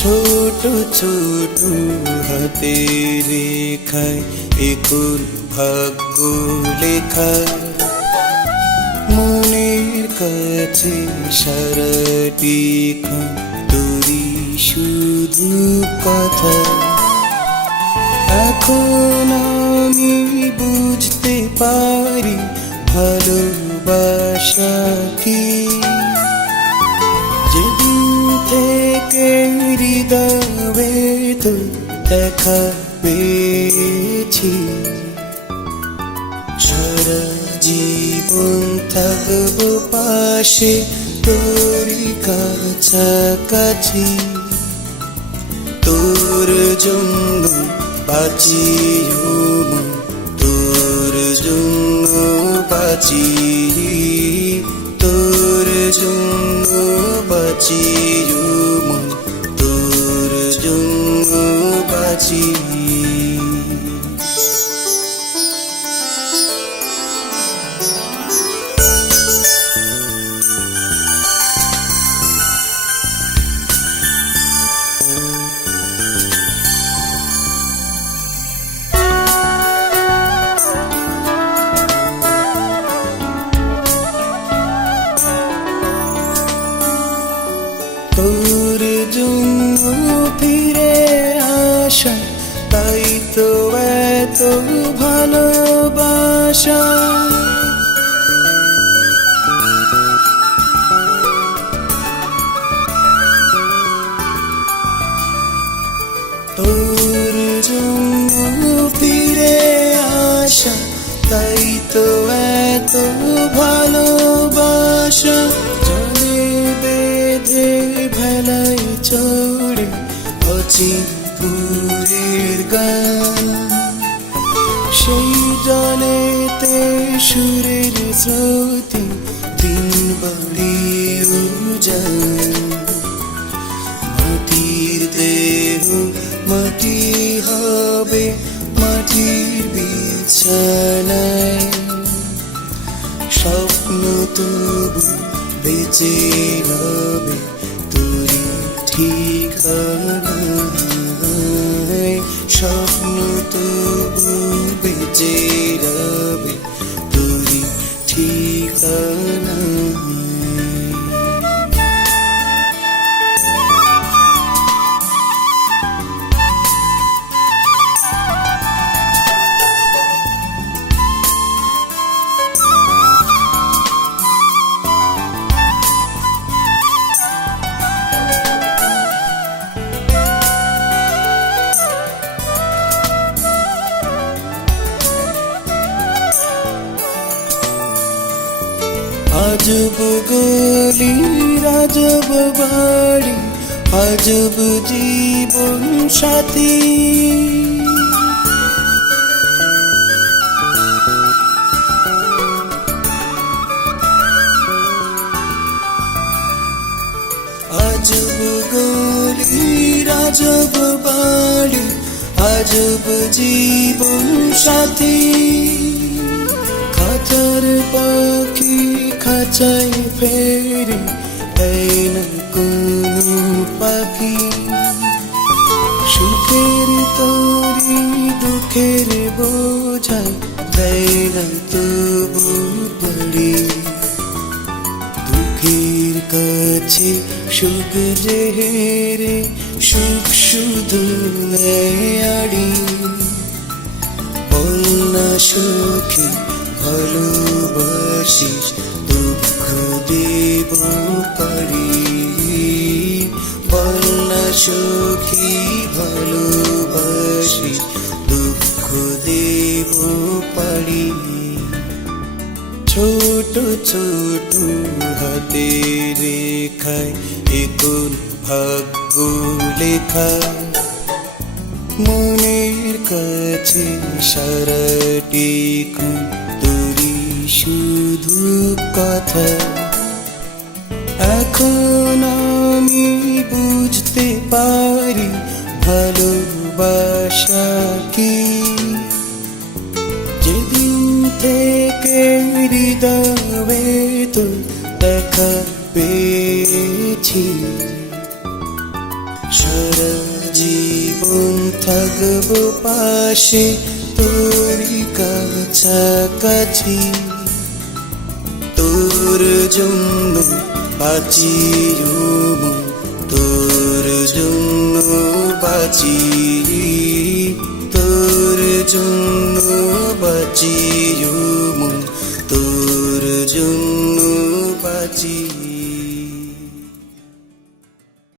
ছোট ছোট হাতে রেখায় এখন ভাগ্য লেখা, মনের কাছে সারাটি ক্ষণ তোরই শুধু কথা। এখন আমি বুঝতে পারি ভালোবাসা কি, যেদিন থেকে হৃদয়ে তো দেখা পেয়েছি। সারা জীবন থাকবো পাশে তোরই কাছাকাছি, তোর জন্য বাঁচি মন, তোর জন্য বাঁচি, তোর জন্য বাঁচি মন, তোর জন্য বাঁচি। তোর জন্য ফিরে আসা, তাই তো এত ভালোবাসা। তোর জন্য ফিরে আসা, তাই তো এত ভালোবাসা। জলে বেঁধে ভেলায় চড়ে অচিনপুরের গান, সেই জলেতে সুরের স্রোতে দিন বাড়িয়ে যায়। মাটির দেহ মাটি হবে, মাটির বিছানায় স্বপ্ন তবু বেঁচে রবে তোরই ঠিকানায়। স্বপ্ন তবু বেঁচে রবে তোরই ঠিকানায়। আজব গলি রাজব বাড়ি, আজব জীবন সাথী। আজব গলি রাজব বাড়ি, আজব জীবন সাথী। খাঁচার পাখি খাঁচায় ফেরে, এই না কোনো পাখি। সুখের তরি দুঃখের বোঝায়, দেয় না তবু পড়ি। দুঃখের কাছে সুখ যে হেরে, সুখ শুধু নেয়াড়ি। বল না সুখী ভালোবাসিস, দুঃখ দেব পারি। বল না সুখী ভালোবাসিস, দুঃখ দেব পারি। ছোট ছোট হাতে রেখায় এখন ভাগ্য লেখা, মনের কাছে সারাটি ক্ষণ তোরই শুধু কথা। এখন আমি বুঝতে পারি ভালোবাসা কি, যেদিন থেকে হৃদয়ে তো দেখা পেয়েছি। সারা জীবন থাকবো পাশে তোরই কাছাকাছি তোর জন্য বাঁচি মন তোর জন্য বাঁচি তোর জন্য বাঁচি মন তোর জন্য বাঁচি